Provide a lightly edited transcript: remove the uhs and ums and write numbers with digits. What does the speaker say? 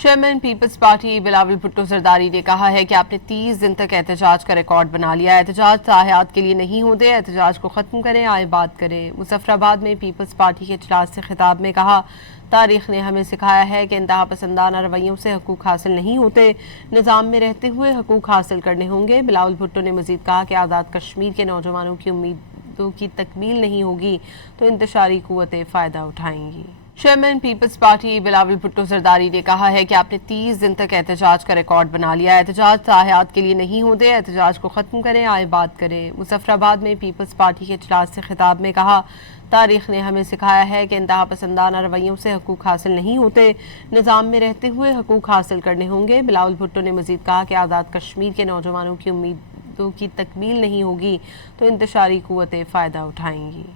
Chairman Peoples Party Bilawal Bhutto Zardari ने कहा है कि आपने 30 दिन तक एहतजाज का रिकॉर्ड बना लिया। एहतजाज ताहयात के लिए नहीं होते, एहतजाज को ख़त्म करें, आए बात करें। मुजफ्फराबाद में पीपल्स पार्टी के इजलास से खिताब में कहा, तारीख ने हमें सिखाया है कि इंतहा पसंदाना रवैयों से हकूक़ हासिल नहीं होते, निज़ाम में रहते हुए हकूक़ हासिल करने होंगे। बिलावल भुट्टो ने मज़ीद कहा कि आज़ाद कश्मीर के नौजवानों की उम्मीदों की तकमील नहीं होगी तो इंतशारी क़ुव्वतें फ़ायदा उठाएंगी। चेयरमैन पीपल्स पार्टी बिलावल भुट्टो जरदारी ने कहा है कि आपने 30 दिन तक एहतजाज का रिकॉर्ड बना लिया। एहतजाज ताहयात के लिए नहीं होते, एहतजाज को ख़त्म करें, आए बात करें। मुजफ्फराबाद में पीपल्स पार्टी के इजलास से खिताब में कहा, तारीख ने हमें सिखाया है कि इंतहा पसंदाना रवैयों से हकूक़ हासिल नहीं होते, निज़ाम में रहते हुए हकूक़ हासिल करने होंगे। बिलावल भुट्टो ने मज़ीद कहा कि आज़ाद कश्मीर के नौजवानों की उम्मीदों की तकमील नहीं होगी तो इंतशारी क़ुव्वतें फ़ायदा उठाएंगी।